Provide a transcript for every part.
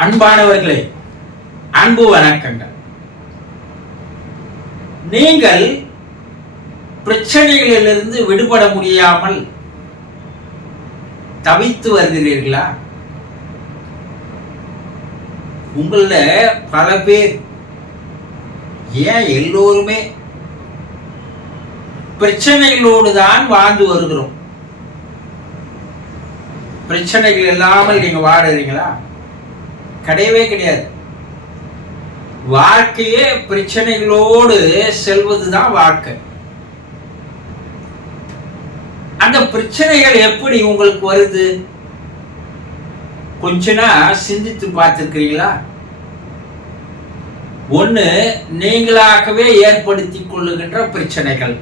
அன்பானவர்களே, அன்பு வணக்கங்கள். நீங்கள் பிரச்சனைகளிலிருந்து விடுபட முடியாமல் தவித்து வருகிறீர்களா? உங்கள பல பேர், ஏன் எல்லோருமே பிரச்சனைகளோடு தான் வாழ்ந்து வருகிறோம். பிரச்சனைகள் இல்லாமல் நீங்க வாடுறீங்களா? கிடையவே கிடையாது. வாழ்க்கையே பிரச்சனைகளோடு செல்வதுதான் வாழ்க்கை. அந்த பிரச்சனைகள் எப்படி உங்களுக்கு வருது? கொஞ்ச நாள் சிந்தித்து பார்த்திருக்கிறீங்களா? ஒண்ணு, நீங்களாகவே ஏற்படுத்திக் கொள்ளுகின்ற பிரச்சனைகள்.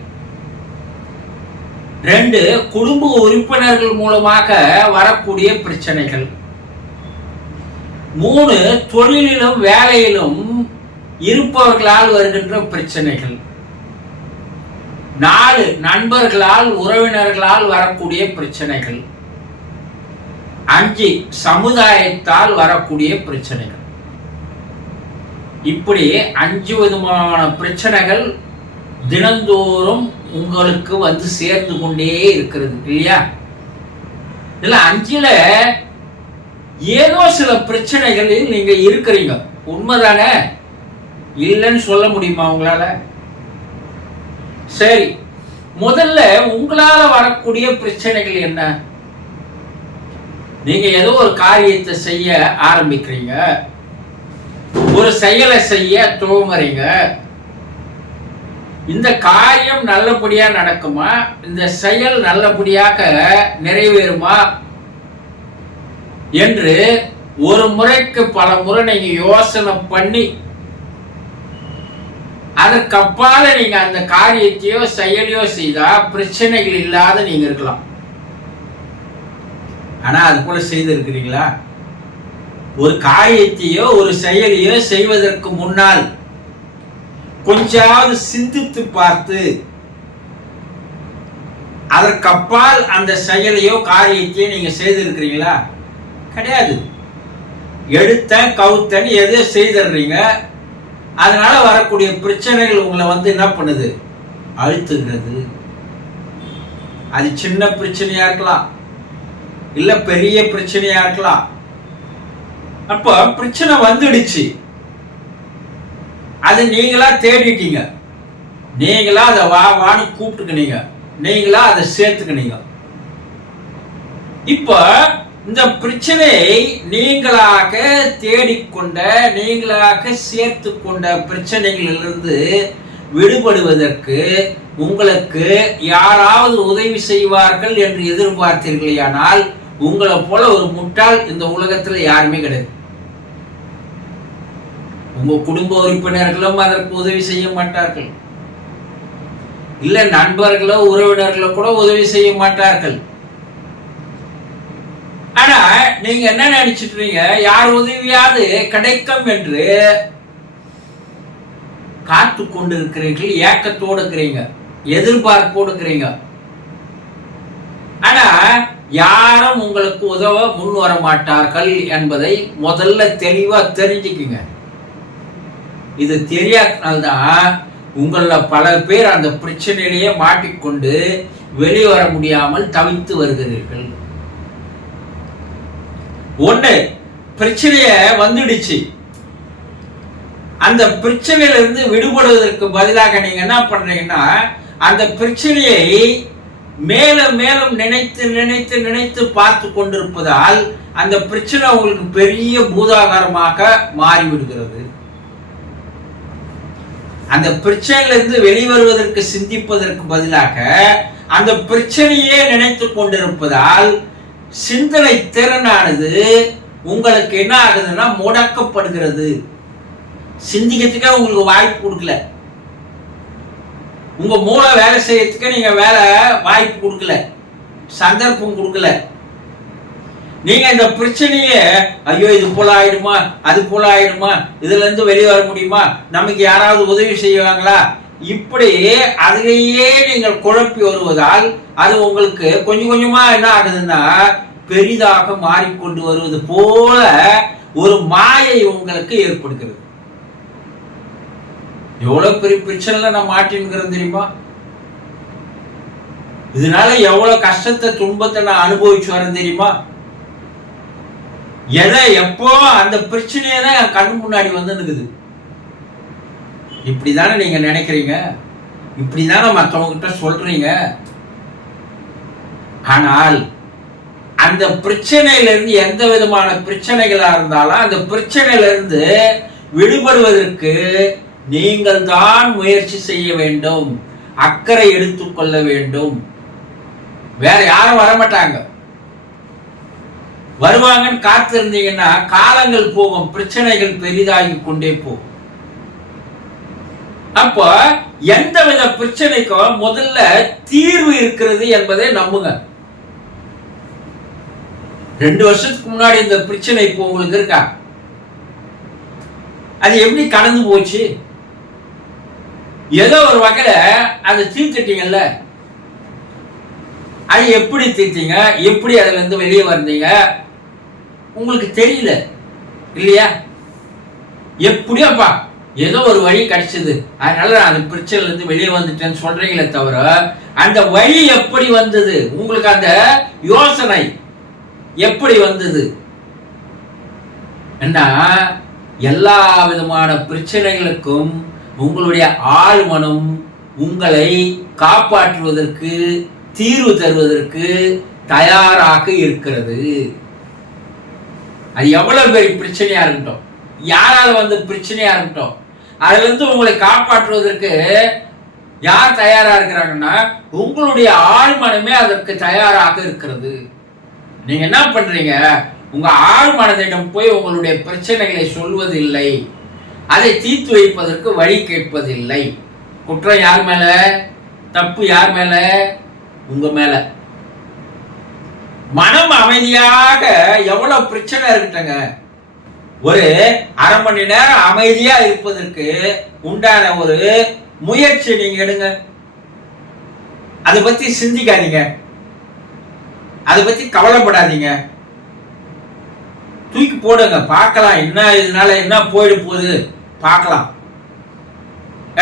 2, குடும்ப உறுப்பினர்கள் மூலமாக வரக்கூடிய பிரச்சனைகள். 3, தொழிலிலும் வேலையிலும் இருப்பவர்களால் வருகின்ற பிரச்சனைகள். 4, நண்பர்களால் உறவினர்களால் வரக்கூடிய பிரச்சனைகள். 5, சமுதாயத்தால் வரக்கூடிய பிரச்சனைகள். இப்படி 5 விதமான பிரச்சனைகள் தினந்தோறும் உங்களுக்கு வந்து சேர்ந்து கொண்டே இருக்கிறது இல்லையா? இதுல 5ல ஏதோ சில பிரச்சனைகளில் நீங்க இருக்கிறீங்க. உண்மைதானே? இல்லைன்னு சொல்ல முடியுமா உங்களால? சரி, முதல்ல உங்களால வரக்கூடிய பிரச்சனைகள் என்ன? நீங்க ஏதோ ஒரு காரியத்தை செய்ய ஆரம்பிக்கிறீங்க, ஒரு செயலை செய்ய துவங்குறீங்க. இந்த காரியம் நல்லபடியா நடக்குமா? இந்த செயல் நல்லபடியாக நிறைவேறுமா என்று ஒரு முறைக்கு பல முறை நீங்க யோசனை பண்ணி அதற்கப்பால நீங்க அந்த காரியத்தையோ செயலையோ செய்தா பிரச்சனைகள் இல்லாத நீங்க இருக்கலாம். ஆனா அது போல செய்திருக்கிறீங்களா? ஒரு காரியத்தையோ ஒரு செயலையோ செய்வதற்கு முன்னால் கொஞ்சாவது சிந்தித்து பார்த்து அதற்கப்பால் அந்த செயலையோ காரியத்தையோ நீங்க செய்திருக்கிறீங்களா? கிடையாது. எடுத்த கவுத்தன் எதோ செய்திடுறீங்க. அதனால வரக்கூடிய பிரச்சனைகள் உங்களை வந்து என்ன பண்ணுது? அழுத்துகிறது. அது சின்ன பிரச்சனையா இருக்கலாம், இல்ல பெரிய பிரச்சனையா இருக்கலாம். அப்ப பிரச்சனை வந்துடுச்சு, அது நீங்களா தேடிட்டீங்க, நீங்களா அதை வான்னு கூப்பிட்டுக்கினீங்க, நீங்களா அதை சேர்த்துக்கினீங்க. இப்ப இந்த பிரச்சனையை நீங்களாக தேடிக்கொண்ட, நீங்களாக சேர்த்து கொண்ட பிரச்சனைகளிலிருந்து விடுபடுவதற்கு உங்களுக்கு யாராவது உதவி செய்வார்கள் என்று எதிர்பார்த்தீர்களேயானால் உங்களை போல ஒரு முட்டாள் இந்த உலகத்தில் யாருமே கிடையாது. உங்க குடும்ப உறுப்பினர்களும் அதற்கு உதவி செய்ய மாட்டார்கள், இல்ல நண்பர்களோ உறவினர்களோ கூட உதவி செய்ய மாட்டார்கள். ஆனா நீங்க என்ன நினைச்சிட்டு, யார் உதவியாவது கிடைக்கும் என்று காத்து கொண்டு இருக்கிறீர்கள், ஏக்கத்தோடு இருக்கிறீங்க, எதிர்பார்ப்போடு இருக்கிறீங்க. ஆனா யாரும் உங்களுக்கு உதவ முன் வர மாட்டார்கள் என்பதை முதல்ல தெளிவா தெரிஞ்சுக்குங்க. இது தெரியாதனால்தான் உங்கள பல பேர் அந்த பிரச்சனையிலேயே மாட்டிக்கொண்டு வெளிவர முடியாமல் தவித்து வருகிறீர்கள். ஒண்ணு, பிரச்சனைய வந்துடுச்சு, அந்த பிரச்சனையிலிருந்து விடுபடுவதற்கு பதிலாக நீங்க என்ன பண்றீங்கன்னா, அந்த பிரச்சனையை மேலும் மேலும் நினைத்து நினைத்து நினைத்து பார்த்து கொண்டிருப்பதால் அந்த பிரச்சனை உங்களுக்கு பெரிய பூதாகாரமாக மாறிவிடுகிறது. அந்த பிரச்சனையிலிருந்து வெளிவருவதற்கு சிந்திப்பதற்கு பதிலாக அந்த பிரச்சனையே நினைத்து கொண்டிருப்பதால் சிந்தனை திறனானது உங்களுக்கு என்ன ஆகுதுன்னா முடக்கப்படுகிறது. சிந்திக்கிறதுக்கே உங்களுக்கு வாய்ப்பு கொடுக்கல, உங்க மூளை வேலை செய்யறதுக்கு நீங்க வாய்ப்பு கொடுக்கல, சந்தர்ப்பம் கொடுக்கல. நீங்க இந்த பிரச்சனைய ஐயோ இது போல ஆயிடுமா, அது போல ஆயிடுமா, இதுல இருந்து வெளியே வர முடியுமா, நமக்கு யாராவது உதவி செய்வாங்களா, இப்படி அதிலேயே நீங்கள் குழப்பி வருவதால் அது உங்களுக்கு கொஞ்சம் கொஞ்சமா என்ன ஆகுதுன்னா பெரிதாக மாறிக்கொண்டு வருவது போல ஒரு மாயை உங்களுக்கு ஏற்படுகிறது. எவ்வளவு பெரிய பிரச்சனைல நான் மாட்டின்கிறேன் தெரியுமா? இதனால எவ்வளவு கஷ்டத்தை துன்பத்தை நான் அனுபவிச்சு வரேன் தெரியுமா? எதை எப்போ அந்த பிரச்சனையே தான் என் கண் முன்னாடி வந்து நிக்குது. இப்படிதானே நீங்க நினைக்கிறீங்க, இப்படிதானே மற்றவங்க கிட்ட சொல்றீங்க. ஆனால் அந்த பிரச்சனையில இருந்து எந்த விதமான பிரச்சனைகளா இருந்தாலும் அந்த பிரச்சனையில இருந்து விடுபடுவதற்கு நீங்கள் தான் முயற்சி செய்ய வேண்டும், அக்கறை எடுத்துக்கொள்ள வேண்டும். வேற யாரும் வரமாட்டாங்க. வருவாங்கன்னு காத்திருந்தீங்கன்னா காலங்கள் போகும், பிரச்சனைகள் பெரிதாகி கொண்டே போகும். அப்போ எந்த வித பிரச்சனைக்கும் முதல்ல தீர்வு இருக்கிறது என்பதை நம்புங்க. 2 வருஷத்துக்கு முன்னாடி இந்த பிரச்சனை இப்போ உங்களுக்கு இருக்கா? அது எப்படி கடந்து போச்சு? ஏதோ ஒரு வகையில அதை தீர்த்துட்டீங்கல்ல. அது எப்படி தீர்த்தீங்க, எப்படி அதுல இருந்து வெளியே வந்தீங்க உங்களுக்கு தெரியல இல்லையா? எப்படியோப்பா ஏதோ ஒரு வழி கிடைச்சது, அதனால நான் அந்த பிரச்சனைல இருந்து வெளியே வந்துட்டேன்னு சொல்றீங்களே தவிர அந்த வழி எப்படி வந்தது, உங்களுக்கு அந்த யோசனை எப்படி வந்தது? என்ன எல்லா விதமான பிரச்சனைகளுக்கும் உங்களுடைய ஆழ்மனம் உங்களை காப்பாற்றுவதற்கு தீர்வு தருவதற்கு தயாராக இருக்கிறது. அது எவ்வளவு பெரிய பிரச்சனையா இருக்கட்டும், யாரால வந்து பிரச்சனையா இருக்கட்டும், அதுல இருந்து உங்களை காப்பாற்றுவதற்கு யார் தயாரா இருக்கிறாங்கன்னா உங்களுடைய ஆழ்மனமே அதற்கு தயாராக இருக்கிறது. நீங்க என்ன பண்றீங்க? உங்க ஆழ்மனதிடம் போய் உங்களுடைய பிரச்சனைகளை சொல்வதில்லை, அதை தீர்த்து வைப்பதற்கு வழி கேட்பதில்லை. குற்றம் யார் மேல? தப்பு யார் மேல? உங்க மேல. மனம் அமைதியாக எவ்வளவு பிரச்சனை இருக்கட்டங்க, ஒரு அரை மணி நேரம் அமைதியா இருப்பதற்கு உண்டான ஒரு முயற்சி நீங்க எடுங்க. அதை பத்தி சிந்திக்காதீங்க, அதை பத்தி கவலைப்படாதீங்க, தூக்கி போடுங்க. பார்க்கலாம் என்ன இதனால என்ன போயிட போகுது பார்க்கலாம்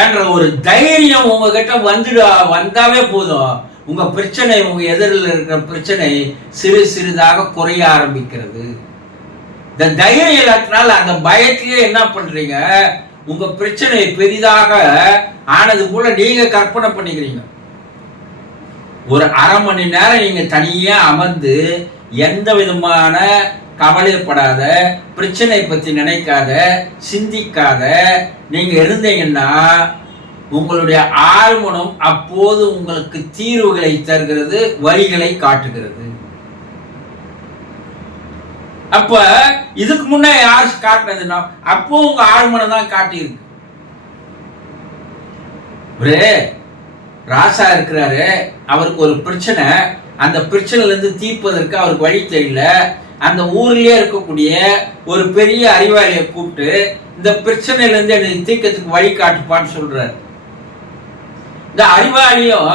என்ற ஒரு தைரியம் உங்ககிட்ட வந்தாவே போதும். உங்க பிரச்சனை, உங்க எதிரில் இருக்கிற பிரச்சனை சிறு சிறிதாக குறைய ஆரம்பிக்கிறது. இந்த தைரியம் இல்லாதனால அந்த பயத்திலேயே என்ன பண்றீங்க, உங்க பிரச்சனை பெரிதாக ஆனது போல நீங்க கற்பனை பண்ணிக்கிறீங்க. ஒரு அரை மணி நேரம் நீங்க தனியா அமர்ந்து எந்த விதமான கவலைப்படாத, பிரச்சனை பத்தி நினைக்காத, சிந்திக்காத நீங்க இருந்தீங்கன்னா உங்களுடைய ஆழ்மனம் அப்போது உங்களுக்கு தீர்வுகளை தருகிறது, வழிகளை காட்டுகிறது. அப்ப இதுக்கு முன்ன யாரு காட்டினதுன்னா அப்போ உங்க ஆழ்மனம் தான் காட்டியிருக்கு. ஒரு ராசா இருக்கிறாரு, அவருக்கு ஒரு பிரச்சனை, அந்த பிரச்சனைல இருந்து தீர்ப்பதற்கு அவருக்கு வழி தெரியல. அந்த ஊர்லயே இருக்கக்கூடிய ஒரு பெரிய அறிவாளியை கூப்பிட்டு இந்த பிரச்சனையில இருந்து எனக்கு தீர்க்கத்துக்கு வழி காட்டுப்பான்னு சொல்றாரு. இந்த அறிவாளியும்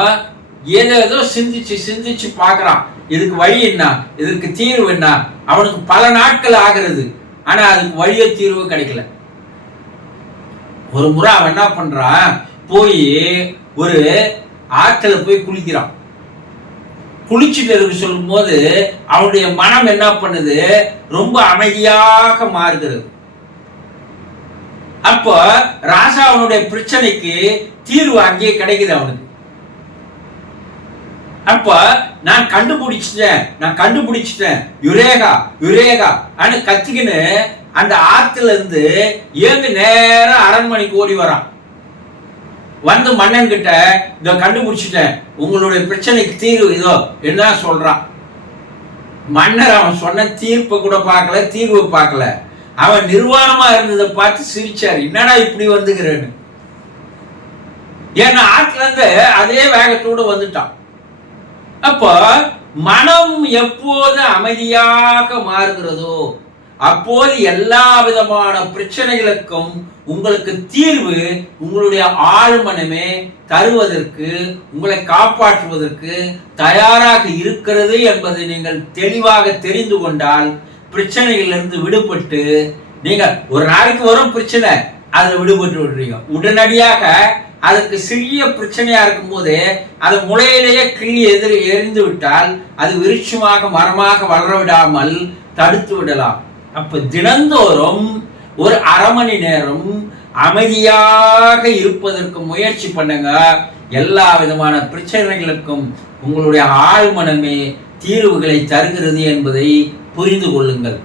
ஏதோ சிந்திச்சு சிந்திச்சு பாக்குறான், இதுக்கு வழி என்ன, இதற்கு தீர்வு என்ன. அவனுக்கு பல நாட்கள் ஆகிறது, ஆனா அதுக்கு வழியோ தீர்வு கிடைக்கல. ஒரு முறை அவன் என்ன பண்றான், போய் ஒரு ஆற்றுல போய் குளிக்கிறான். குளிச்சுட்டு சொல்லும் போது அவனுடைய மனம் என்ன பண்ணுது, ரொம்ப அமைதியாக மாறுகிறது. அப்போ ராசா அவனுடைய பிரச்சனைக்கு தீர்வு அங்கேயே கிடைக்குது அவனுக்கு. அப்ப நான் கண்டுபிடிச்சிட்டேன் யுரேகா யுரேகா அனு கத்திக்கின்னு அந்த ஆத்துல இருந்து ஏந்து நேரம் அரண்மனைக்கு ஓடி வரான். வந்து மன்னன் கிட்ட இத கண்டுபிடிச்சிட்டேன், உங்களுடைய பிரச்சனைக்கு தீர்வு இதோ என்ன சொல்றான். மன்னர் அவன் சொன்ன தீர்ப்பை கூட பார்க்கல, தீர்வு பார்க்கல. அவன் நிர்வாணமா இருந்ததை பார்த்து சிரிச்சாரு, என்னடா இப்படி வந்துக்கிறேன்னு. ஏன்னா ஆற்றுல இருந்து அதே வேகத்தோடு வந்துட்டான். அப்போ மனம் எப்போது அமைதியாக மாறுகிறதோ அப்போது எல்லா விதமான பிரச்சனைகளுக்கும் உங்களுக்கு தீர்வு உங்களுடைய ஆழ்மனமே தருவதற்கு, உங்களை காப்பாற்றுவதற்கு தயாராக இருக்கிறது என்பதை நீங்கள் தெளிவாக தெரிந்து கொண்டால் பிரச்சனைகளிலிருந்து விடுபட்டு நீங்க ஒரு நாளைக்கு வரும் பிரச்சனை, அதுல விடுபட்டு விடுறீங்க. உடனடியாக அதுக்கு சிறிய பிரச்சனையா இருக்கும்போது அது முளையிலேயே கிள்ளி எரிந்து விட்டால் அது விருட்சமாக மரமாக வளர விடாமல் தடுத்து விடலாம். அப்ப தினந்தோறும் ஒரு அரை மணி நேரம் அமைதியாக இருப்பதற்கு முயற்சி பண்ணுங்க. எல்லா விதமான பிரச்சனைகளுக்கும் உங்களுடைய ஆழ்மனமே தீர்வுகளை தருகிறது என்பதை புரிந்து கொள்ளுங்கள்.